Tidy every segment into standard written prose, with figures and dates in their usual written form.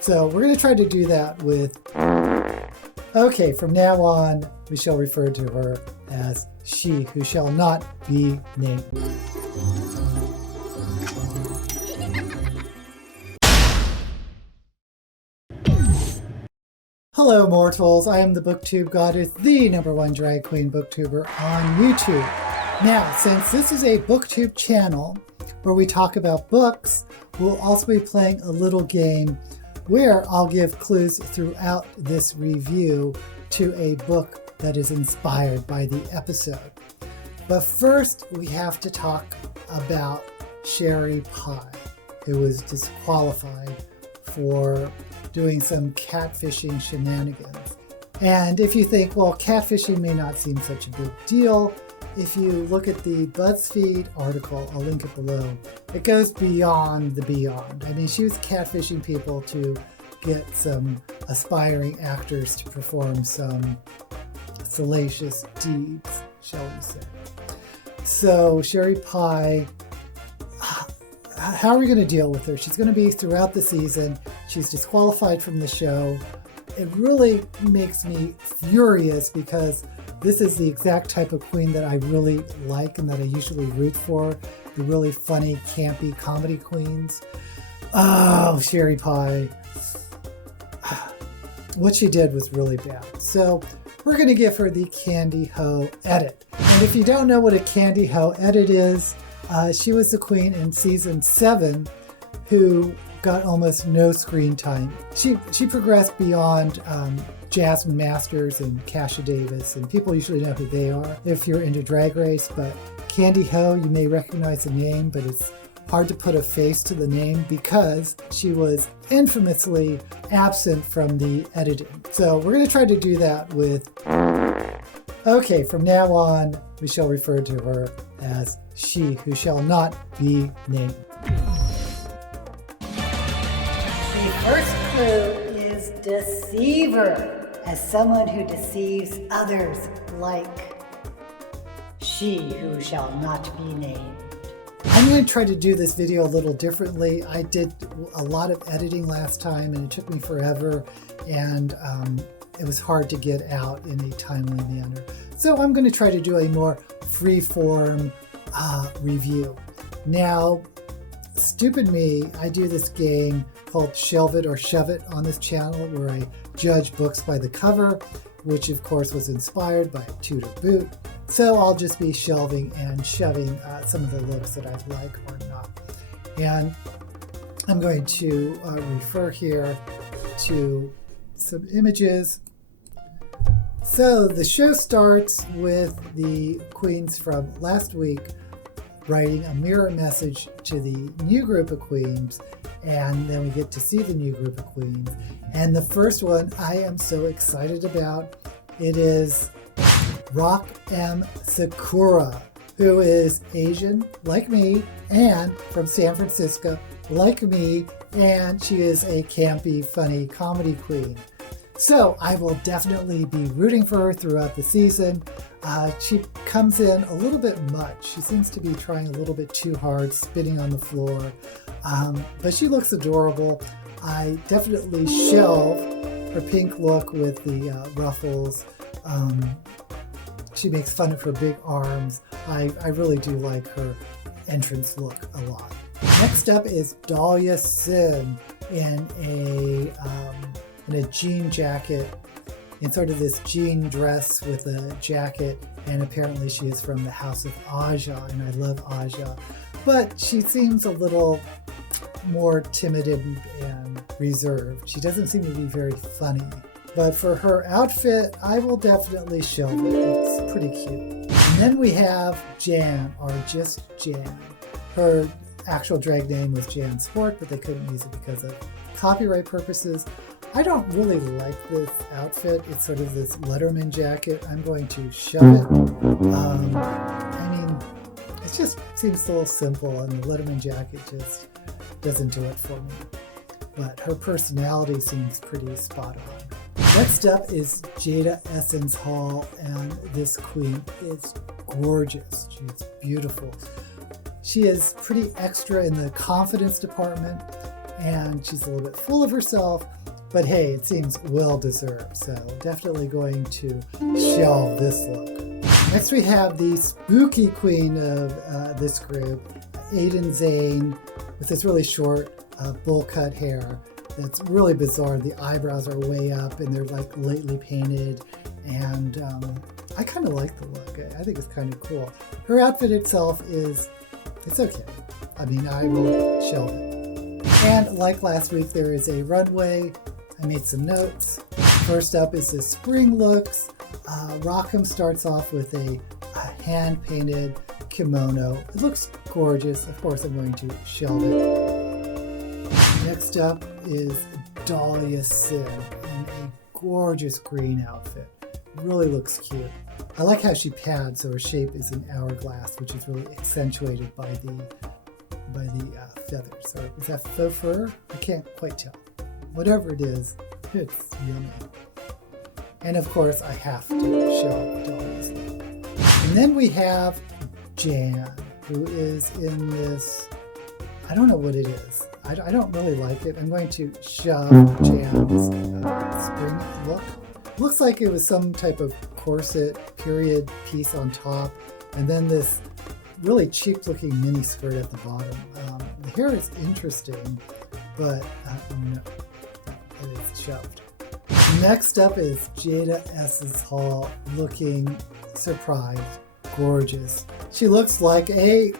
So we're going to try to do that with, okay, from now on, we shall refer to her as she who shall not be named. Hello mortals, I am the BookTube Goddess, the #1 drag queen booktuber on YouTube. Now, since this is a BookTube channel where we talk about books, we'll also be playing a little game where I'll give clues throughout this review to a book that is inspired by the episode. But first, we have to talk about Sherry Pie, who was disqualified for doing some catfishing shenanigans. And if you think, well, catfishing may not seem such a big deal, if you look at the BuzzFeed article, I'll link it below, it goes beyond the beyond. I mean, she was catfishing people to get some aspiring actors to perform some salacious deeds, shall we say. So Sherry Pie, how are we going to deal with her? She's going to be throughout the season. She's disqualified from the show. It really makes me furious because this is the exact type of queen that I really like and that I usually root for. The really funny, campy comedy queens. Oh, Sherry Pie. What she did was really bad. So we're going to give her the Candy Ho edit. And if you don't know what a Candy Ho edit is, she was the queen in season 7 who got almost no screen time. She progressed beyond Jasmine Masters and Kasha Davis, and people usually know who they are if you're into Drag Race, but Candy Ho, you may recognize the name, but it's hard to put a face to the name because she was infamously absent from the editing. So we're going to try to do that with, okay, from now on, we shall refer to her as she who shall not be named. The first clue is deceiver, as someone who deceives others, like she who shall not be named. I'm going to try to do this video a little differently. I did a lot of editing last time and it took me forever, and it was hard to get out in a timely manner. So I'm going to try to do a more free-form review. Now, stupid me, I do this game called Shelve It or Shove It on this channel where I judge books by the cover, which of course was inspired by Tudor Boot. So I'll just be shelving and shoving some of the looks that I like or not. And I'm going to refer here to some images. So the show starts with the queens from last week writing a mirror message to the new group of queens, and then we get to see the new group of queens. And the first one I am so excited about, it is Rock M. Sakura, who is Asian like me and from San Francisco like me, and she is a campy, funny comedy queen. So I will definitely be rooting for her throughout the season. She comes in a little bit much. She seems to be trying a little bit too hard, spitting on the floor, but she looks adorable. I definitely shelve her pink look with the ruffles. She makes fun of her big arms. I really do like her entrance look a lot. Next up is Dahlia Sin in a jean jacket, in sort of this jean dress with a jacket, and apparently she is from the House of Aja, and I love Aja, but she seems a little more timid and reserved. She doesn't seem to be very funny. But for her outfit, I will definitely shelve it. It's pretty cute. And then we have Jan, or just Jan. Her actual drag name was Jan Sport, but they couldn't use it because of copyright purposes. I don't really like this outfit. It's sort of this Letterman jacket. I'm going to shove it. I mean, it just seems a little simple, and the Letterman jacket just doesn't do it for me. But her personality seems pretty spot on. Next up is Jada Essence Hall, and this queen is gorgeous. She's beautiful. She is pretty extra in the confidence department, and she's a little bit full of herself, but hey, it seems well deserved, so definitely going to shelve this look. Next we have the spooky queen of this group, Aiden Zane, with this really short bowl cut hair. It's really bizarre. The eyebrows are way up and they're like lightly painted, and I kind of like the look. I think it's kind of cool. Her outfit itself it's okay. I mean, I will shelve it. And like last week, there is a runway. I made some notes. First up is the spring looks. Rucap starts off with a hand-painted kimono. It looks gorgeous. Of course, I'm going to shelve it. Next up is Dahlia Sin in a gorgeous green outfit. Really looks cute. I like how she pads so her shape is an hourglass, which is really accentuated by the feathers. Or is that faux fur? I can't quite tell. Whatever it is, it's yummy. And of course, I have to show Dahlia's look. And then we have Jan, who is in this, I don't know what it is. I don't really like it. I'm going to shove Jan's spring look. Looks like it was some type of corset period piece on top, and then this really cheap looking mini skirt at the bottom. The hair is interesting, but no, it is shoved. Next up is Jada Essence Hall, looking surprised, gorgeous. She looks like a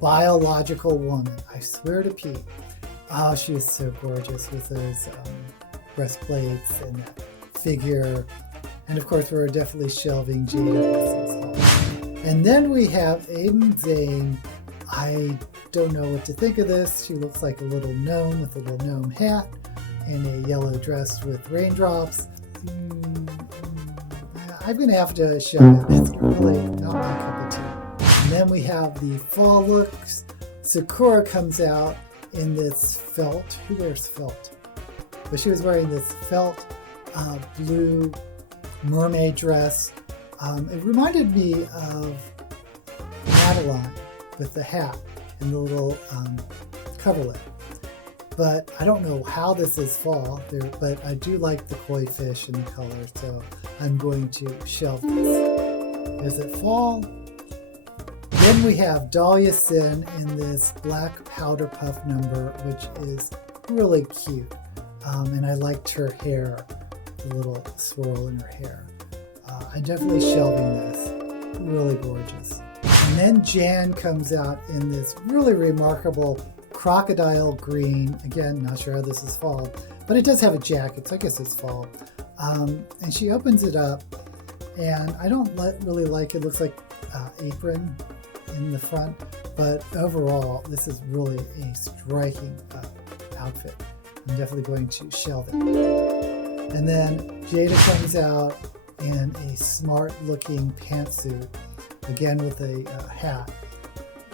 biological woman, I swear to Pete. Oh, she is so gorgeous with those breastplates and that figure. And of course, we're definitely shelving Jada Essence Hall. And then we have Aiden Zane. I don't know what to think of this. She looks like a little gnome with a little gnome hat and a yellow dress with raindrops. I'm going to have to show it. It's really not my cup of tea. And then we have the fall looks. Sakura comes out in this felt. Who wears felt? But she was wearing this felt blue mermaid dress. It reminded me of Madeline with the hat and the little coverlet. But I don't know how this is fall, but I do like the koi fish and the color, so I'm going to shelve this. Is it fall? Then we have Dahlia Sin in this black powder puff number, which is really cute. And I liked her hair, the little swirl in her hair. I'm definitely shelving this. Really gorgeous. And then Jan comes out in this really remarkable crocodile green. Again, not sure how this is fall, but it does have a jacket, so I guess it's fall. And she opens it up, and I don't really like it. It looks like apron in the front, but overall, this is really a striking outfit. I'm definitely going to shelve it. And then Jada comes out in a smart-looking pantsuit, again with a hat.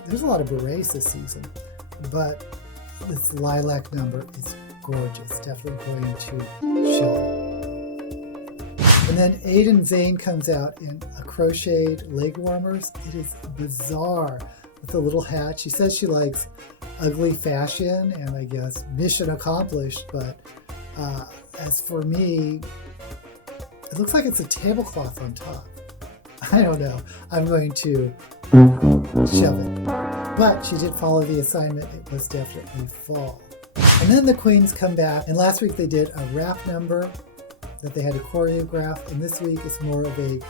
There's a lot of berets this season, but this lilac number is gorgeous. Definitely going to shelve it. And then Aiden Zane comes out in a crocheted leg warmers. It is bizarre with a little hat. She says she likes ugly fashion, and I guess mission accomplished, but as for me, it looks like it's a tablecloth on top. I don't know. I'm going to shove it. But she did follow the assignment. It was definitely fall. And then the queens come back, and last week they did a rap number that they had to choreograph, and this week it's more of a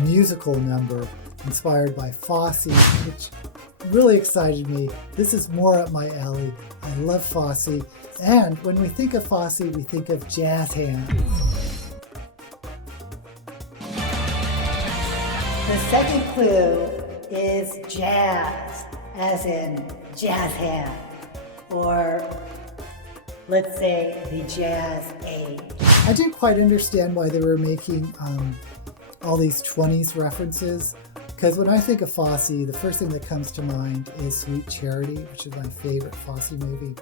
musical number inspired by Fosse, which really excited me. This is more up my alley. I love Fosse, and when we think of Fosse, we think of jazz hands. The second clue is jazz, as in jazz hand, or let's say the jazz age. I didn't quite understand why they were making all these 20s references, because when I think of Fosse, the first thing that comes to mind is Sweet Charity, which is my favorite Fosse movie.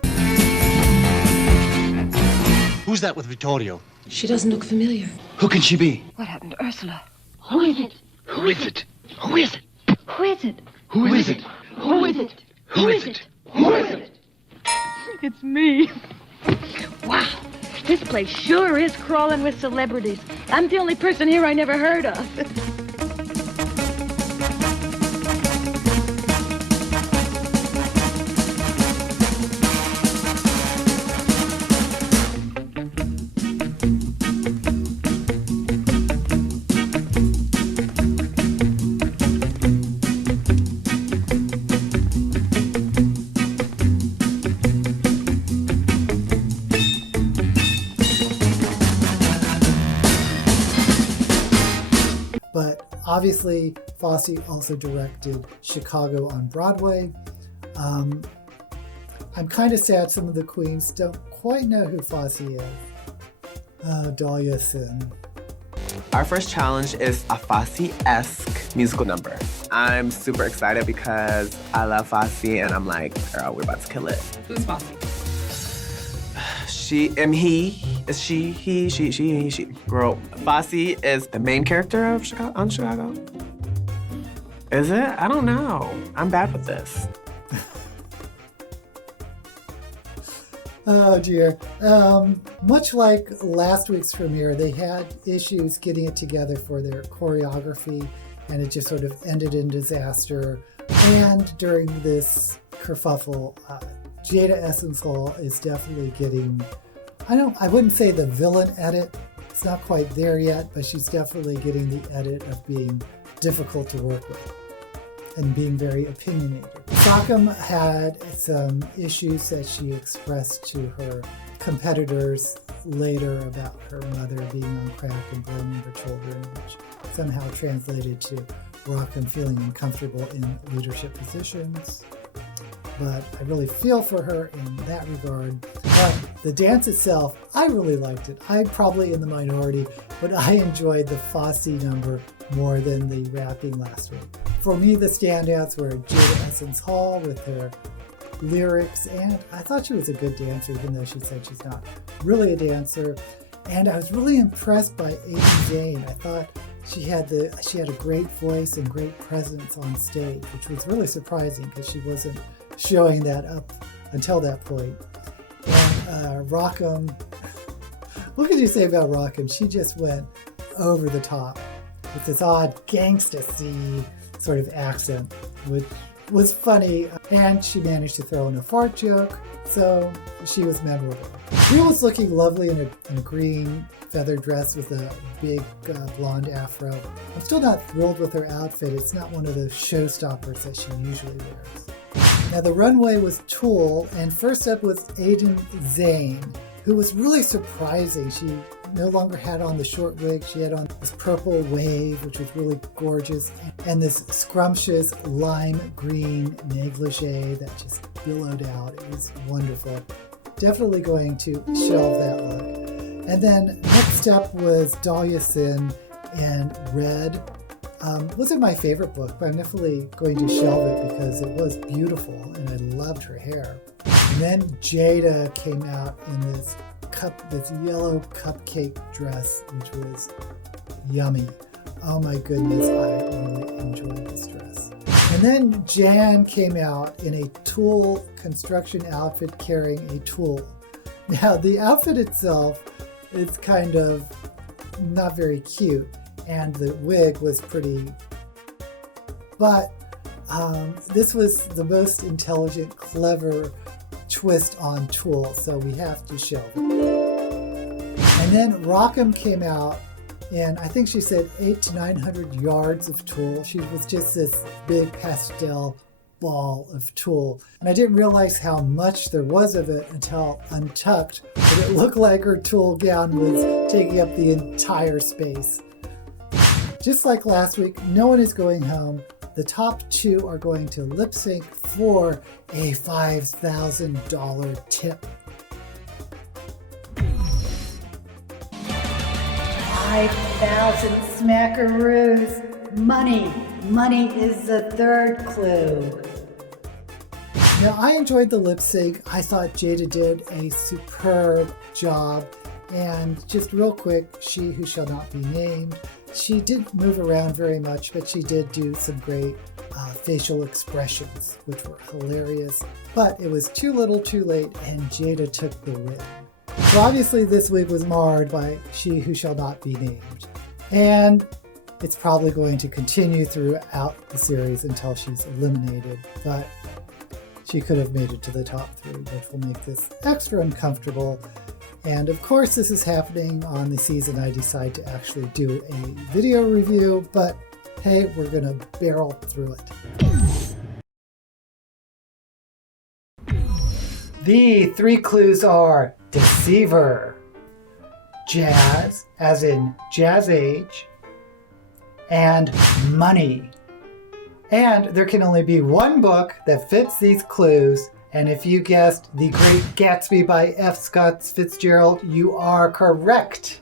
Who's that with Vittorio? She doesn't look familiar. Who can she be? What happened to Ursula? Who is it? Who is it? Who is it? Who is it? Who is it? Who is it? Who is it? Who is it? It's me. Wow, this place sure is crawling with celebrities. I'm the only person here I never heard of. But obviously, Fosse also directed Chicago on Broadway. I'm kind of sad some of the queens don't quite know who Fosse is. Dahlia Sin. Our first challenge is a Fosse-esque musical number. I'm super excited because I love Fosse and I'm like, girl, we're about to kill it. Who's Fosse? She. Girl, Fosse is the main character of Chicago. Is it? I don't know. I'm bad with this. Oh dear. Much like last week's premiere, they had issues getting it together for their choreography, and it just sort of ended in disaster. And during this kerfuffle, Jada Essence Hall is definitely getting, I wouldn't say the villain edit. It's not quite there yet, but she's definitely getting the edit of being difficult to work with and being very opinionated. Rucap had some issues that she expressed to her competitors later about her mother being on crack and blaming her children, which somehow translated to Rucap feeling uncomfortable in leadership positions. But I really feel for her in that regard. But the dance itself, I really liked it. I'm probably in the minority, but I enjoyed the Fosse number more than the rapping last week. For me, the standouts were Jada Essence Hall with her lyrics, and I thought she was a good dancer, even though she said she's not really a dancer. And I was really impressed by Aiden Zane. I thought she had a great voice and great presence on stage, which was really surprising because she wasn't showing that up until that point. And Rucap, what could you say about Rucap? She just went over the top with this odd gangsta-y sort of accent, which was funny, and she managed to throw in a fart joke, so she was memorable. She was looking lovely in a green feather dress with a big blonde afro. I'm still not thrilled with her outfit. It's not one of those showstoppers that she usually wears. Now the runway was Tool, and first up was Aiden Zane, who was really surprising. She no longer had on the short wig. She had on this purple wave, which was really gorgeous, and this scrumptious lime green negligee that just billowed out. It was wonderful. Definitely going to shelve that look. And then next up was Dahlia Sin in Red. Wasn't my favorite book, but I'm definitely going to shelve it because it was beautiful and I loved her hair. And then Jada came out in this yellow cupcake dress, which was yummy. Oh my goodness, I really enjoyed this dress. And then Jan came out in a Tool construction outfit carrying a tool. Now the outfit itself is kind of not very cute, and the wig was pretty, but this was the most intelligent, clever twist on Tool, so we have to shelve it. And then Rucap came out, and I think she said 800 to 900 yards of Tool. She was just this big pastel ball of Tool, and I didn't realize how much there was of it until untucked, but it looked like her Tool gown was taking up the entire space. Just like last week, no one is going home. The top two are going to lip sync for a $5,000 tip. 5,000 smackaroos. Money. Money is the third clue. Now, I enjoyed the lip sync. I thought Jada did a superb job, And just real quick, She Who Shall Not Be Named. She didn't move around very much, but she did do some great facial expressions, which were hilarious. But it was too little too late, and Jada took the win. So obviously this week was marred by She Who Shall Not Be Named. And it's probably going to continue throughout the series until she's eliminated. But she could have made it to the top 3, which will make this extra uncomfortable. And of course, this is happening on the season I decide to actually do a video review, but hey, we're gonna barrel through it. The 3 clues are Deceiver, Jazz, as in Jazz Age, and Money. And there can only be one book that fits these clues. And if you guessed The Great Gatsby by F. Scott Fitzgerald, you are correct.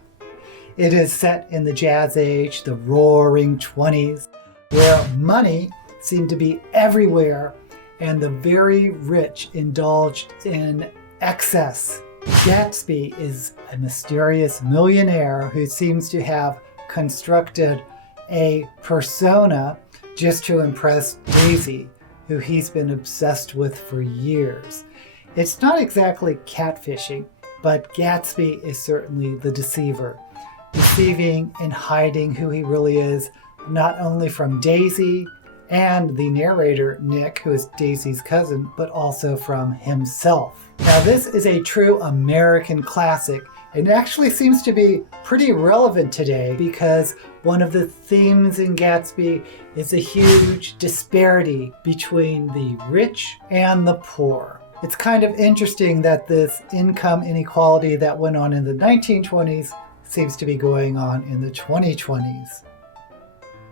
It is set in the Jazz Age, the Roaring 20s, where money seemed to be everywhere and the very rich indulged in excess. Gatsby is a mysterious millionaire who seems to have constructed a persona just to impress Daisy, who he's been obsessed with for years. It's not exactly catfishing, but Gatsby is certainly the deceiver, deceiving and hiding who he really is, not only from Daisy and the narrator, Nick, who is Daisy's cousin, but also from himself. Now, this is a true American classic, and it actually seems to be pretty relevant today because one of the themes in Gatsby is a huge disparity between the rich and the poor. It's kind of interesting that this income inequality that went on in the 1920s seems to be going on in the 2020s.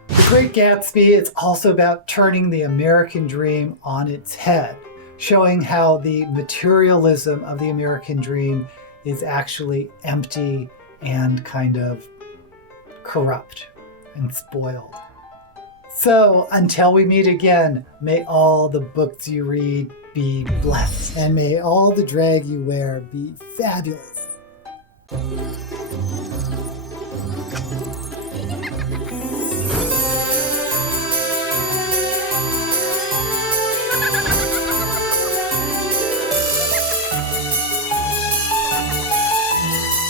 The Great Gatsby is also about turning the American dream on its head, showing how the materialism of the American dream is actually empty and kind of corrupt and spoiled. So until we meet again, may all the books you read be blessed, and may all the drag you wear be fabulous.